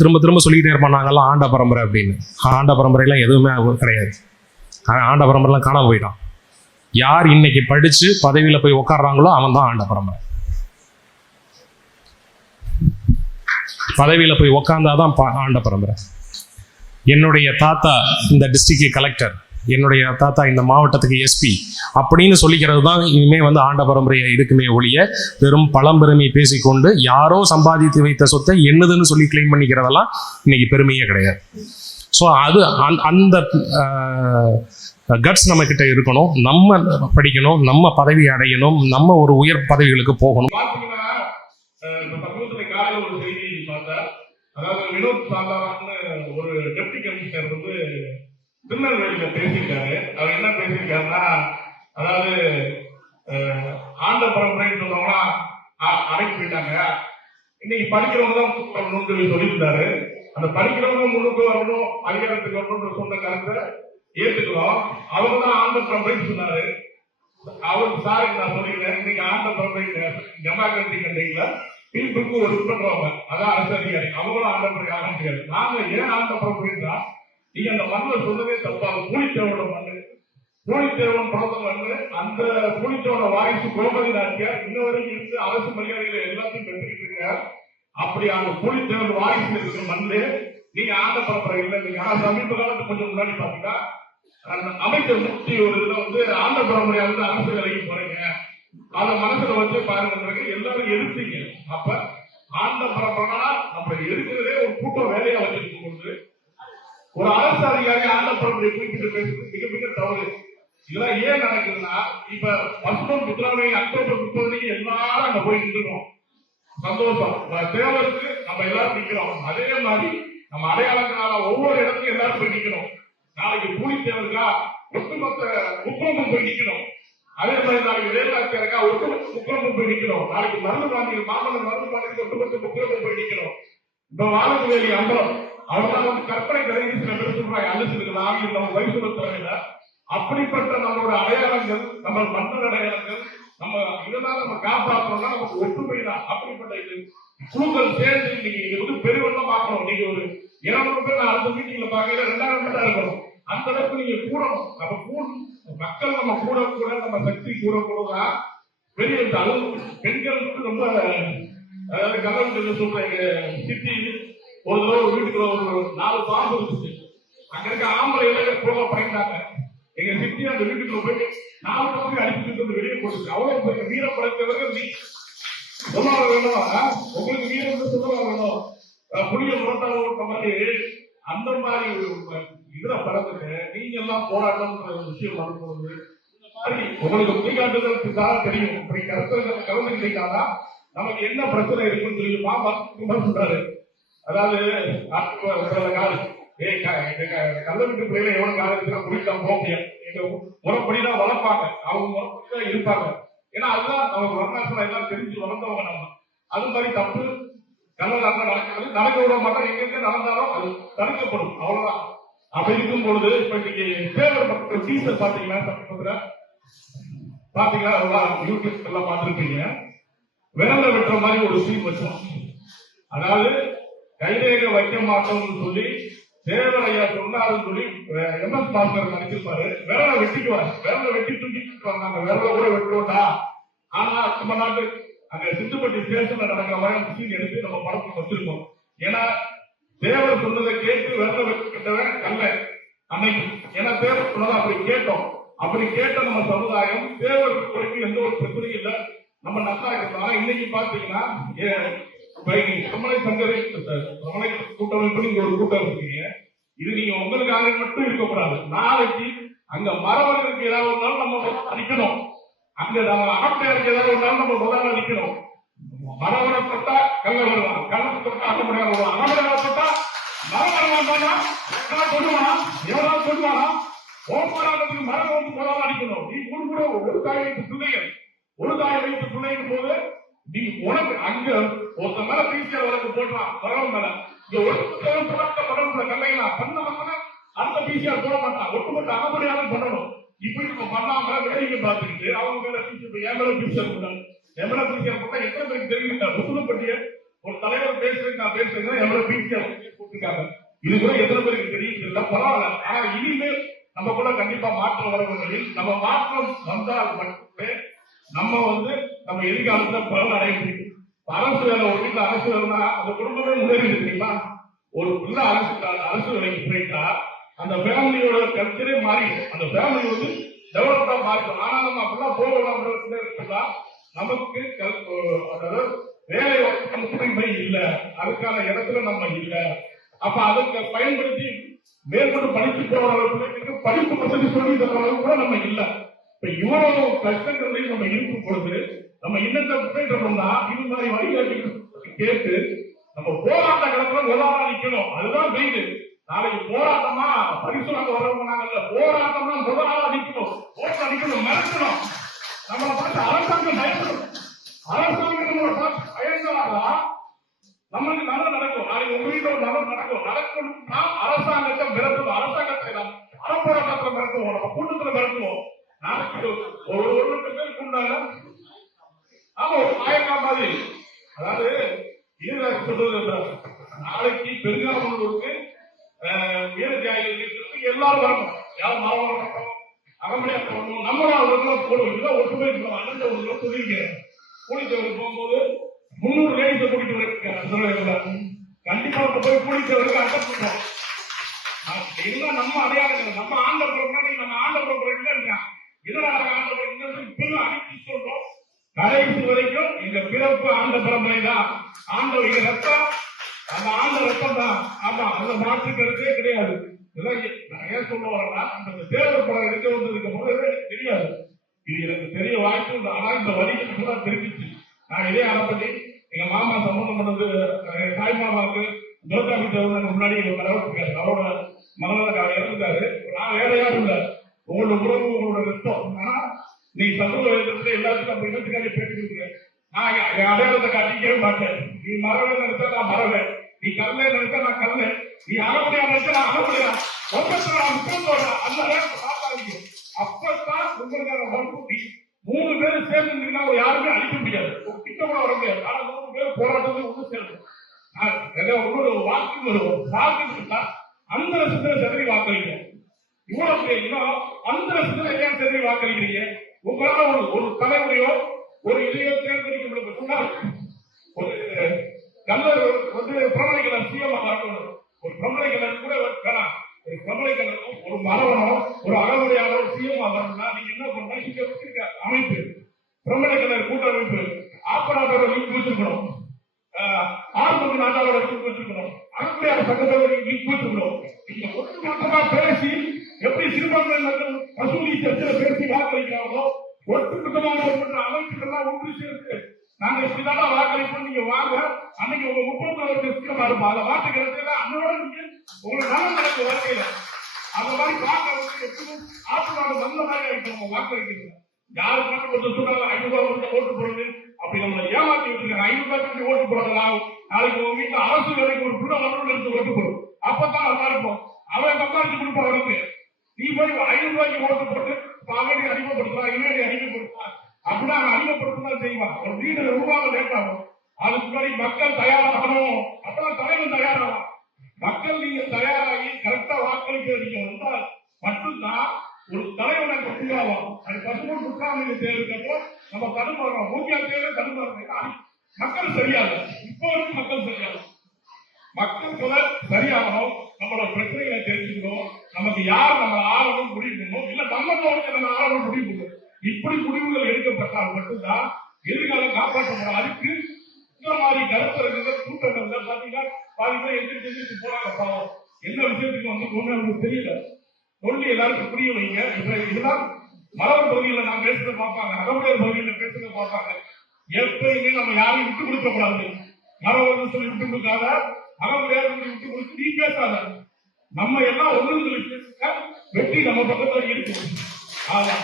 திரும்ப திரும்ப சொல்லிக்கிட்டே இருப்பான் ஆண்ட பரம்பரை அப்படின்னு. ஆண்ட பரம்பரையெல்லாம் எதுவுமே கிடையாது. ஆண்ட பரம்பரைலாம் காணாமல் போயிட்டான். யார் இன்னைக்கு படித்து பதவியில் போய் உட்காடுறாங்களோ அவன் தான் ஆண்ட பரம்பரை. பதவியில் போய் உக்காந்தாதான் ஆண்ட பரம்பரை. என்னுடைய தாத்தா இந்த டிஸ்ட்ரிக்ட் கலெக்டர். என்னுடைய தாத்தா இந்த மாவட்டத்துக்கு எஸ்பி அப்படின்னு சொல்லிக்கிறது தான் இனிமேல் வந்து ஆண்ட பரம்பரையை இருக்குமே ஒழிய வெறும் பழம்பெருமை பேசிக்கொண்டு யாரோ சம்பாதித்து வைத்த சொத்தை என்னதுன்னு சொல்லி கிளைம் பண்ணிக்கிறதெல்லாம் இன்னைக்கு பெருமையே கிடையாது. ஸோ அது அந் அந்த கட்ஸ் நம்ம கிட்ட இருக்கணும். நம்ம படிக்கணும் நம்ம பதவி அடையணும் நம்ம ஒரு உயர் பதவிகளுக்கு போகணும். அதாவது வினோத் ஒரு டெப்டி கமிஷனர் வந்து திருநெல்வேலியில பேசியிருக்காரு. அவர் என்ன பேசியிருக்காருன்னா அதாவது ஆண்ட பரம்பரைன்னு சொன்னவங்களா அடைக்கி போயிட்டாங்க. இன்னைக்கு படிக்கிறவங்க தான் முன்னுக்கு வரணும்னு சொல்லி சொல்லியிருந்தாரு. அந்த படிக்கிறவங்க முன்னுக்கு வரணும் அதிகாரத்துக்கு வரணும்னு சொன்ன கருத்தை ஏத்துக்கிறோம். அவங்க தான் ஆண்ட பரம்பரைன்னு சொன்னாரு. அவருக்கு சாரி நான் சொல்லிக்கிறேன் இன்னைக்கு ஆண்ட பரம்பரை டெமோக்ராட்டி கண்ட்ரியில பீப்புக்கு ஒரு பண்றவங்க அதான் அரசு அதிகாரி. அவங்களும் ஆண்ட பரம்பரை ஆக நாங்க ஏன் ஆண்ட பரம்பரைன்றா நீங்க அந்த மண்ணில் சொன்னதே தப்பா அது பூலித்தேவோட மண்ணு. பூலித்தேவன் பிறந்த மண்ணு. அந்த பூலித்தேவோட வாரிசு கோமதி நாட்டியார் இன்ன வரைக்கும் இருந்து அரசு மரியாதைகளை எல்லாத்தையும் பெற்றுக்கிட்டு இருக்கார். அப்படி அந்த பூலித்தேவன் வாரிசு இருக்கிற மண்ணு நீங்க ஆண்ட பரப்புற இல்லை நீங்க. ஆனா சமீப காலத்துக்கு கொஞ்சம் முன்னாடி பாத்தீங்கன்னா அந்த அமைச்சர் முக்தி ஒரு இதுல வந்து ஆண்ட பரம்பரையா இருந்து அரசு வேலைக்கு போறீங்க. அதை மனசுல வச்சு பாருங்க எல்லாரும் எதிர்த்தீங்க. அப்ப ஆண்ட பரம்பரைனா நம்ம இருக்கிறதே ஒரு கூட்டம் வேலையா வச்சிருக்கும் போது ஒரு அரசு அதிகாரி ஆண்ட குறிப்பிட்டு பேசுறது மிக தவறு. இதெல்லாம் ஏன் நடக்குதுன்னா இப்ப வருஷம் பிப்ரவரி அக்டோபர் முப்பதுக்கு எல்லாரும் அங்க போய் நின்றுறோம் சந்தோஷம். தேவருக்கு நம்ம எல்லாரும் நிக்கிறோம். அதே மாதிரி நம்ம அடையாளத்தினால ஒவ்வொரு இடத்துக்கும் எல்லாரும் போய் நிக்கிறோம். நாளைக்கு கூலி தேவருக்கா ஒட்டுமொத்த முக்கிரமும் போய் நிக்கிறோம். அதே மாதிரி நாளைக்கு வேலாட்சியருக்கா ஒட்டுமொத்த முக்கிரமும் போய் நிக்கிறோம். நாளைக்கு மருந்து பாண்டியில் மாமல்லர் மருந்து பாண்டியில் ஒட்டுமொத்த முக்கிரமும் போய் நிக்கிறோம். இப்ப வாழக்கு வேலி அம்பலம். அவங்க வந்து கற்பனை கலைஞர் சில பேர் சொல்றாங்க அழிச்சிருக்கலாம் ஆங்கிலம் நம்ம வயசு தேவையில்லை அப்படிப்பட்ட நம்மளோட அடையாளங்கள் நம்ம மன்னர் அடையாளங்கள் நம்ம இதெல்லாம் நம்ம காப்பாற்றணும்னா நமக்கு ஒற்றுமை தான் அப்படிப்பட்ட இது குழுக்கள் சேர்ந்து நீங்க இது வந்து பெருவெல்லாம் பார்க்கணும். நீங்க ஒரு இருநூறு பேர் நான் அடுத்த மீட்டிங்ல பாக்கல ரெண்டாயிரம் பேர் தான் இருக்கணும். அந்த அளவுக்கு நீங்க கூடணும். நம்ம கூடணும் மக்கள் நம்ம கூட கூட நம்ம சக்தி கூட கூடதான் பெரிய அளவு பெண்களுக்கு ரொம்ப அதாவது கவர்மெண்ட் சொல்றாங்க சிட்டி ஒரு தடவை வீட்டுக்குள்ள ஒரு நாலு பாம்பு இருந்துச்சு அங்க இருக்க ஆம்பளை போக பயந்தாங்க. எங்க சித்தி அந்த வீட்டுக்குள்ள போய் நாலு பக்கம் அடிச்சுட்டு வந்து வெளியே போட்டுச்சு. அவ்வளவு பெரிய வீர படைத்தவர்கள் நீ. சொல்லாத வேணும் உங்களுக்கு வீரம் வந்து வேணும் புளிய புளிய முரட்டாளர் மாதிரி அந்த மாதிரி ஒரு இதுல படத்துக்கு நீங்க எல்லாம் போராட்டம்ன்ற ஒரு விஷயம் வரும்போது இந்த மாதிரி உங்களுக்கு வழிகாட்டுதலுக்கு தெரியும். இப்படி கருத்து கலந்துக்கிட்டீங்கன்னா நமக்கு என்ன பிரச்சனை இருக்குன்னு சொல்லி பாப்பா சொல்றாரு அதாவது அப்ப சில கால். ஏய் க- எங்க க- கள்ள வீட்டு பிள்ளைகளை எவ்வளவு காலத்துல குடிக்காம போக முடியாது. எங்க முறைப்படிதான் வளர்ப்பாங்க. அவங்க முறைப்படிதான் இருப்பாங்க. ஏன்னா அதுதான் அவங்க வர்ணாசனம் எல்லாம் தெரிஞ்சு வளர்ந்தவங்க நம்ம. அது மாதிரி தப்பு கள்ளதாட்டம் நடக்கிறது நடக்க விட மாட்டோம். எங்க நடந்தாலும் அது தடுக்கப்படும். அவ்வளவுதான். அப்படி இருக்கும் பொழுது இப்ப இன்னைக்கு தேவர் பக்கத்துல டீசர் பாத்தீங்களா? சமீபத்துல? பாத்தீங்களா? அதெல்லாம் யூடியூப் எல்லாம் பார்த்திருப்பீங்க. விரல வெட்டுற மாதிரி ஒரு சீன் வச்சோம் அதாவது கைரேகை வைக்க மாட்டோம்னு சொல்லி தேவரையா சொன்னாருன்னு சொல்லி எம் எஸ் பாஸ்கர் நினைச்சிருப்பாரு விரலை வெட்டிக்குவார். விரலை வெட்டி தூக்கிட்டு வந்தாங்க விரலை கூட வெட்டுவோம்டா. ஆனா நம்ம நாட்டு அங்க சித்துப்பட்டி ஸ்டேஷன்ல நடக்கிற மாதிரி சீன் எடுத்து நம்ம படத்துக்கு வச்சிருக்கோம். ஏன்னா தேவர் சொன்னதை கேட்டு விரலை வெட்டிட்டவன் கல்ல அன்னைக்கு. ஏன்னா தேவர் சொன்னதை அப்படி கேட்டோம். அப்படி கேட்ட நம்ம சமுதாயம் தேவர் துறைக்கு எந்த ஒரு பிரச்சனையும் இல்லை. நம்ம நல்லா இருக்கோம் இன்னைக்கு பாத்தீங்கன்னா ஏ- இப்ப இங்க கமலை சங்கரை கமலை கூட்டமைப்பு நீங்க ஒரு கூட்டம் இருக்கீங்க. இது நீங்க உங்களுக்காக மட்டும் இருக்கக்கூடாது. நாளைக்கு அங்க மரவர்களுக்கு ஏதாவது ஒரு நாள் நம்ம அடிக்கணும். நிக்கணும் அங்க நம்ம ஆட்டையாருக்கு ஏதாவது ஒரு நாள் நம்ம முதல்ல நிக்கணும் மரவரை தொட்டா கல்ல வருவான் கல்ல தொட்டா அகமுடையார் வருவான் அகமுடையார் தொட்டா மரவரம் வந்தானா சொல்லுவானா எவ்வளவு சொல்லுவானா ஓம் போராட்டத்துக்கு மரம் வந்து முதல்ல அடிக்கணும். நீ கூட கூட ஒரு தாய் வைத்து துணைகள். ஒரு தாய் வைத்து பிள்ளைங்க போது நீ உனக்கு அங்க ஒருத்த மேல பிசிஆர் வழக்கு போடுறான் மரம் மேல. இங்க ஒரு போராட்ட மரம் கல்லைங்களா பண்ண பண்ண அடுத்த பிசிஆர் போட மாட்டான் ஒட்டுமொத்த அகமுடையாலும் பண்ணணும். இப்படி நம்ம பண்ணாம வேடிக்கை பார்த்துக்கிட்டு அவங்க மேல பிசிஆர் என் மேல பிசிஆர் போட்டாங்க என் மேல பிசிஆர் போட்டா எத்தனை பேருக்கு தெரியுங்க முசுலப்பட்டிய ஒரு தலைவர் பேசுறேன் நான் பேசுறேன் என் மேல பிசிஆர் இருக்காங்க இது கூட எத்தனை பேருக்கு தெரியும்? இதெல்லாம் பரவாயில்ல. ஆனா இனிமேல் நம்ம கூட கண்டிப்பா மாற்றம் வரவர்களில் நம்ம மாற்றம் வந்தால் மட்டுமே நம்ம வந்து நம்ம எதிர்காலத்துல பலன் அடைய முடியும் அரசு வேலை ஒரு வீட்டுல அரசு வேலைனா அந்த குடும்பமே முன்னேறி இருக்கீங்களா ஒரு பிள்ளை அரசு அரசு வேலைக்கு போயிட்டா அந்த ஃபேமிலியோட கருத்திலே மாறிடும். அந்த ஃபேமிலி வந்து டெவலப்டா மாறிடும். ஆனா நம்ம அப்படிலாம் போக விடாம இருக்கா நமக்கு அதாவது வேலை வாய்ப்பு உரிமை இல்லை அதுக்கான இடத்துல நம்ம இல்லை. அப்ப அதுக்கு பயன்படுத்தி மேற்கொண்டு படித்து போற பிள்ளைங்களுக்கு படிப்பு வசதி சொல்லி தர அளவுக்கு கூட நம்ம இல்லை. இப்ப இவ்வளவு கஷ்டங்களையும் நம்ம இருக்கும் பொழுது நம்ம இன்னத்தை முன்னேற்றம்னா இது மாதிரி வழிகாட்டி கேட்டு நம்ம போராட்ட களத்துல முதலாளா நிக்கணும். அதுதான் மெயின் நாளைக்கு போராட்டமா பரிசு நாங்க வரவங்க நாங்கல்ல போராட்டம்னா முதலாளா நிக்கணும். ஓட்டு அடிக்கணும் மிரட்டணும். நம்மளை பார்த்து அரசாங்கம் பயப்படும். அரசாங்கம் நம்மளை பார்த்து பயந்தாதான் நம்மளுக்கு நல்ல நடக்கும். நாளைக்கு உங்க வீட்டுல ஒரு நல்லது நடக்கும். நடக்கணும்னா அரசாங்கத்தை மிரட்டணும் அரசாங்கத்தை நாம் அறப்போராட்டத்துல மிரட்டுவோம் நம்ம கூட்டத்துல மிரட்டுவோம் நாளைக்கு ஒரு ஒரு லட்சம் பேர் கூண்டாங்க ஆமா ஒரு மாயக்கா மாதிரி அதாவது ஈரராஜ் சொல்றது இந்த நாளைக்கு பெருங்காமூருக்கு வீர தியாகிகளுக்கு எல்லாரும் வரணும் மாவட்டம் வரணும் வரணும் நம்மளும் அவர்களும் போடுவோம் ஒற்றுமை இருக்கணும் அண்ணன் ஒரு சொல்லியிருக்கேன் கூலித்தவருக்கு போகும்போது முன்னூறு லேடிஸை கூட்டிட்டு வந்திருக்காங்க கண்டிப்பா அங்க போய் கூலித்தவருக்கு அட்டன் பண்ணுவோம் எல்லாம் நம்ம அடையாளங்கள். நம்ம ஆண்டவர் முன்னாடி நம்ம இதனால ஆண்டவர் இப்பவும் அடித்து சொல்றோம். கடைசி வரைக்கும் இந்த பிறப்பு ஆண்ட பரம்பரை தான். ஆண்டவர் ரத்தம். அந்த ஆண்ட ரத்தம் தான். ஆமா அந்த மாற்று கருத்தே கிடையாது. இதெல்லாம் நான் ஏன் சொல்ல வரேன்னா அந்த தேவர் படம் எடுக்க வந்ததுக்கு முதல்ல எனக்கு தெரியாது. இது எனக்கு தெரிய வாய்ப்பு இல்லை. ஆனா இந்த வழிக்கு கூட தெரிஞ்சிச்சு. நான் இதே அதை பத்தி எங்க மாமா சம்பந்தம் பண்ணது எங்க தாய் மாமாவுக்கு துர்கா வீட்டு முன்னாடி எங்க கடவுள் அவரோட மனதில் அவர் இறந்துட்டாரு. நான் வேற யாரும் இல்லை. உங்களோட உறவு உங்களோட ரத்தம் ஆனா நீ சமூக இடத்துல எல்லாத்துக்கும் அப்படி இனத்துக்காக பேட்டி நான் என் அடையாளத்தை காட்டிக்கவே மாட்டேன். நீ மரவே நினைச்சா நான் மரவேன் நீ கல்லே நினைச்சா நான் கல்லு நீ அறமுடியா நினைச்சா நான் அறமுடியா ஒப்பத்துல நான் முக்கியம் போடுறேன் அந்த நேரத்தை பார்த்தாதீங்க அப்பதான் உங்களுக்கான வன்புத்தி மூணு பேரும் சேர்ந்து நின்னா யாருமே அழிக்க முடியாது ஒரு கிட்ட கூட வர முடியாது ஆனா மூணு பேர் போராட்டத்துக்கு ஒன்று சேரணும் நான் ஏதோ ஒரு வாக்கு வருவோம் வாக்கு இருந்தா அந்த லட்சத்துல செதறி வாக்களிங்க இவ்வளவு இன்னும் அந்த லட்சத்துல ஏன் செதறி வாக்களிக்கிறீங்க? உங்களால ஒரு ஒரு தலைமுறையோ ஒரு இதையோ தேர்ந்தெடுக்க முடியும் ஒரு கல்லர் வந்து பிரமலை கலர் சிஎம் வரணும் ஒரு பிரமலை கலர் கூட வேணாம். ஒரு பிரமலை கலருக்கும் ஒரு மரவனோ ஒரு அகமுடையாளோ சிஎம் வரணும்னா நீங்க என்ன பண்ணா இங்க அமைப்பு. பிரமலை கலர் கூட்டமைப்பு. ஆப்பநாட்டோட லிங்க் வச்சிருக்கணும் அமைப்புகள்லாம் நாங்க இப்படிதான் வாக்களிப்போம். நீங்க வாங்க. அன்னைக்கு உங்க முப்பத்தி சிக்கமா இருப்போம். அதை வாக்குகிறது நீங்க உங்களுக்கு நல்ல நடக்கும் வாழ்க்கையில அந்த மாதிரி வாக்களிச்சு எப்பவும் ஆற்றுநாடு நல்ல மாதிரி நம்ம வாக்களிக்கிறது யாருக்கு மட்டும் கொஞ்சம் சொன்னாங்க ஐநூறு ரூபாய் கொடுத்து ஓட்டு போடுறது அப்படி நம்மளை ஏமாத்தி விட்டுருக்காங்க. ஐநூறு ரூபாய் கொடுத்து ஓட்டு போடலாம். நாளைக்கு உங்க வீட்டுல அரசு வேலைக்கு ஒரு பிள்ளை வரணும்னு எடுத்து ஓட்டு போடும் அப்பதான் நல்லா இருக்கும். அவன் சம்பாதிச்சு கொடுப்பான் உனக்கு நீ போய் ஐநூறு ரூபாய்க்கு ஓட்டு போட்டு அறிமுகப்படுத்தலாம். இணையடி அறிமுகப்படுத்தலாம். அப்படின்னா செய்வான். ஒரு வீடு ரூபாய் லேட் ஆகும் அதுக்கு முன்னாடி மக்கள் தயாராகணும். அப்பதான் தலைவன் தயாராகும் மக்கள் நீங்க தயாராகி கரெக்டா வாக்களிக்க நீங்க வந்தால் மட்டும்தான் ஒரு தலைவனை உருவாகும் அது பசுமன் முக்காமணி தேர்தலுக்கு நம்ம தடுமாறோம் மூக்கியால் தேர்வு தடுமாறோம் மக்கள் சரியாது இப்போ வரைக்கும் மக்கள் சரியாது மக்கள் முதல் சரியாகணும். நம்மளோட பிரச்சனைகளை தெரிஞ்சுக்கணும். நமக்கு யார் நம்ம ஆளணும் முடிவு பண்ணணும். இல்ல நம்ம தோணுக்கு நம்ம ஆளணும் முடிவு பண்ணணும். இப்படி முடிவுகள் எடுக்கப்பட்டால் மட்டும்தான் எதிர்காலம் காப்பாற்றப்படும் அதுக்கு இந்த மாதிரி கருத்தரங்குகள் கூட்டங்கள் பாத்தீங்கன்னா பாதி பேர் எந்திரிச்சு எந்திரிச்சு போறாங்க பாவம் என்ன விஷயத்துக்கு வந்து ஒண்ணு நமக்கு தெரியல சொல்லி எல்லாருக்கும் புரிய வைங்க இப்ப இதுதான் மரபு பகுதியில் நான் பேசுறத பார்ப்பாங்க. அகமுடையர் பகுதியில் பேசுறத பார்ப்பாங்க. எப்பயுமே நம்ம யாரையும் விட்டு கொடுக்க கூடாது மரபு சொல்லி விட்டு கொடுக்காத அகமுடையார் சொல்லி விட்டு கொடுத்து நீ பேசாத. நம்ம எல்லாம் ஒன்று சொல்லி பேசுங்க. வெற்றி நம்ம பக்கத்துல இருக்கு. ஆமா.